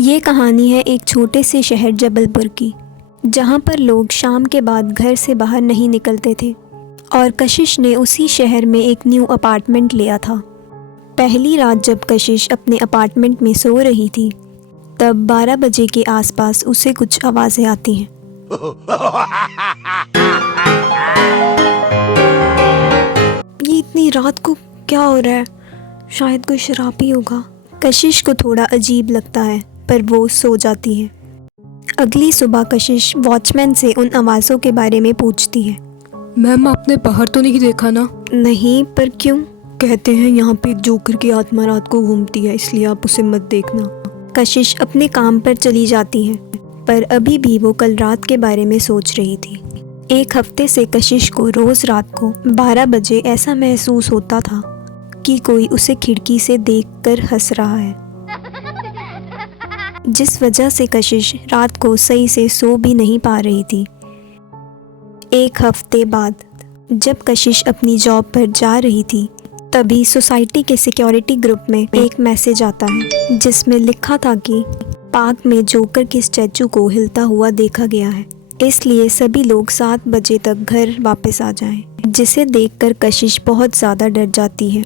ये कहानी है एक छोटे से शहर जबलपुर की, जहाँ पर लोग शाम के बाद घर से बाहर नहीं निकलते थे और कशिश ने उसी शहर में एक न्यू अपार्टमेंट लिया था। पहली रात जब कशिश अपने अपार्टमेंट में सो रही थी, तब 12 बजे के आसपास उसे कुछ आवाज़ें आती हैं। ये इतनी रात को क्या हो रहा है? शायद कोई शराबी होगा। कशिश को थोड़ा अजीब लगता है, पर वो सो जाती है। अगली सुबह कशिश वॉचमैन से उन आवाज़ों के बारे में पूछती है। मैम, आपने बाहर तो नहीं देखा ना? नहीं, पर क्यों? कहते हैं यहाँ पे एक जोकर की आत्मा रात को घूमती है, इसलिए आप उसे मत देखना। कशिश अपने काम पर चली जाती है, पर अभी भी वो कल रात के बारे में सोच रही थी। एक हफ्ते से कशिश को रोज़ रात को 12 बजे ऐसा महसूस होता था कि कोई उसे खिड़की से देखकर हंस रहा है, जिस वजह से कशिश रात को सही से सो भी नहीं पा रही थी। एक हफ्ते बाद जब कशिश अपनी जॉब पर जा रही थी, तभी सोसाइटी के सिक्योरिटी ग्रुप में एक मैसेज आता है, जिसमें लिखा था कि पार्क में जोकर के स्टैचू को हिलता हुआ देखा गया है, इसलिए सभी लोग 7 बजे तक घर वापस आ जाएं। जिसे देखकर कशिश बहुत ज़्यादा डर जाती है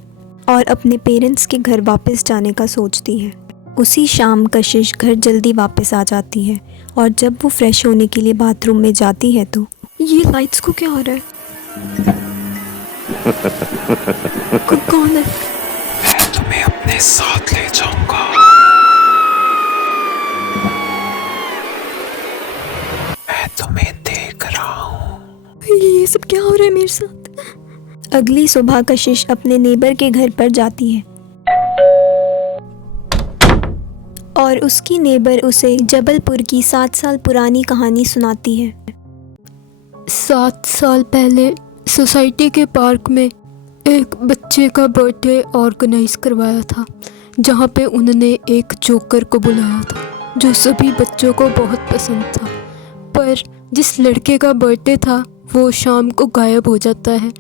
और अपने पेरेंट्स के घर वापस जाने का सोचती है। उसी शाम कशिश घर जल्दी वापस आ जाती है और जब वो फ्रेश होने के लिए बाथरूम में जाती है तो ये लाइट्स को क्या हो रहा है? कौन है? मैं तुम्हें अपने साथ ले जाऊंगा। मैं तुम्हें देख रहा हूँ। ये सब क्या हो रहा है मेरे साथ? अगली सुबह कशिश अपने नेबर के घर पर जाती है और उसकी नेबर उसे जबलपुर की 7 साल पुरानी कहानी सुनाती है। 7 साल पहले सोसाइटी के पार्क में एक बच्चे का बर्थडे ऑर्गेनाइज करवाया था, जहाँ पे उन्होंने एक जोकर को बुलाया था, जो सभी बच्चों को बहुत पसंद था। पर जिस लड़के का बर्थडे था वो शाम को गायब हो जाता है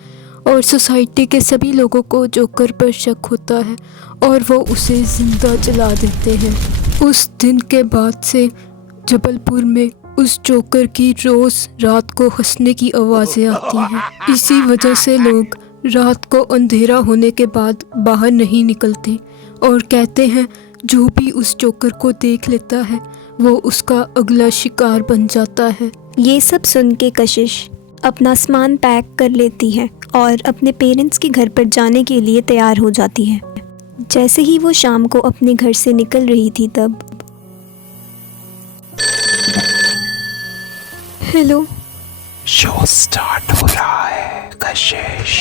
और सोसाइटी के सभी लोगों को जोकर पर शक होता है और वो उसे ज़िंदा जला देते हैं। उस दिन के बाद से जबलपुर में उस जोकर की रोज़ रात को हंसने की आवाज़ें आती हैं। इसी वजह से लोग रात को अंधेरा होने के बाद बाहर नहीं निकलते और कहते हैं जो भी उस जोकर को देख लेता है वो उसका अगला शिकार बन जाता है। ये सब सुन के कशिश अपना सामान पैक कर लेती है और अपने पेरेंट्स के घर पर जाने के लिए तैयार हो जाती है। जैसे ही वो शाम को अपने घर से निकल रही थी, तब हेलो, शो स्टार्ट हो रहा है कशिश।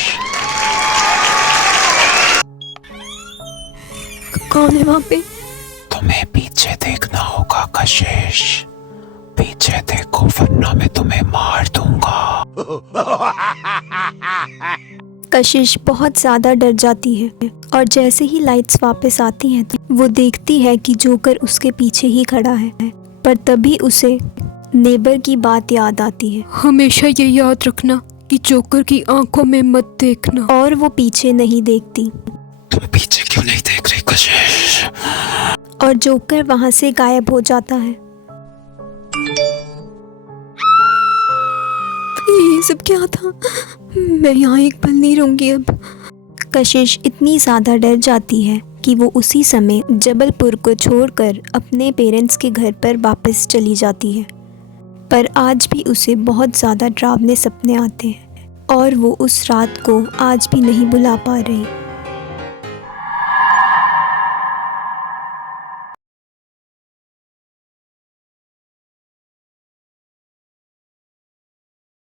कौन है वहाँ पे? तुम्हें पीछे देखना होगा कशिश। पीछे देखो वरना मैं तुम्हें मार दूंगा। कशिश बहुत ज़्यादा डर जाती है और जैसे ही लाइट्स वापस आती हैं तो वो देखती है कि जोकर उसके पीछे ही खड़ा है। पर तभी उसे नेबर की बात याद आती है। हमेशा ये याद रखना कि जोकर की आंखों में मत देखना। और वो पीछे नहीं देखती तुम पीछे क्यों नहीं देख रही कशिश? और जोकर वहाँ से गायब हो जाता है। ये सब क्या था? मैं यहाँ एक पल नहीं रहूँगी अब। कशिश इतनी ज़्यादा डर जाती है कि वो उसी समय जबलपुर को छोड़कर अपने पेरेंट्स के घर पर वापस चली जाती है। पर आज भी उसे बहुत ज़्यादा डरावने सपने आते हैं और वो उस रात को आज भी नहीं भुला पा रही।